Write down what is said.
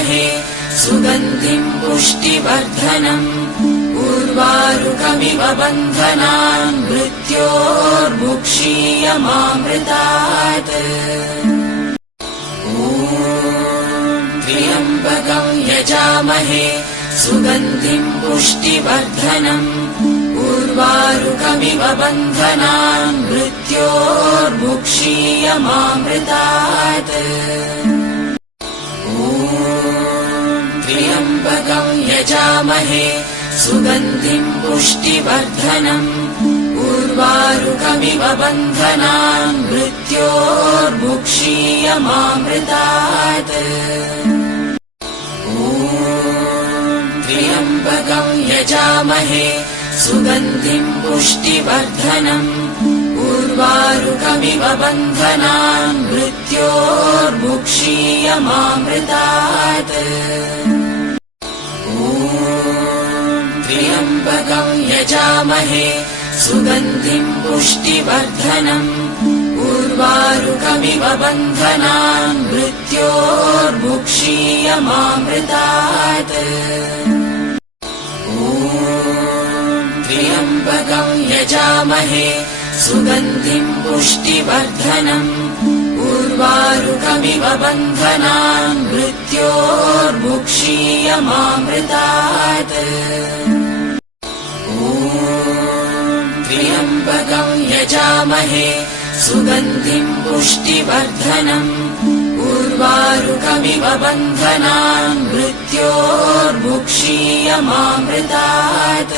यजामहे सुगन्धिम् पुष्टिवर्धनम् उर्वारुकमिव बन्धनान् मृत्योर्मुक्षीयमामृतात् त्र्यम्बकम् यजामहे सुगन्धिम् पुष्टिवर्धनम् उर्वारुकमिव बन्धनान् मृत्योर्मुक्षीयमामृतात् त्र्यम्बकम् यजामहे सुगन्धिम् पुष्टिवर्धनम् उर्वारुकमिव बन्धनान् मृत्योर्मुक्षीयमामृतात् त्र्यम्बकम् यजामहे सुगन्धिम् पुष्टिवर्धनम् उर्वारुकमिव बन्धनान् मृत्योर्मुक्षीयमामृतात् त्र्यम्बकम् यजामहे सुगन्धिम् पुष्टिवर्धनम् उर्वारुकमिव बन्धनान् मृत्योर्मुक्षीयमामृतात् त्र्यम्बकम् यजामहे सुगन्धिम् पुष्टिवर्धनम् उर्वारुकमिव बन्धनान् मृत्योर्मुक्षीयमामृतात् त्र्यम्बकम् यजामहे सुगन्धिम् पुष्टिवर्धनम् उर्वारुकमिव बन्धनान् मृत्योर्मुक्षीयमामृतात्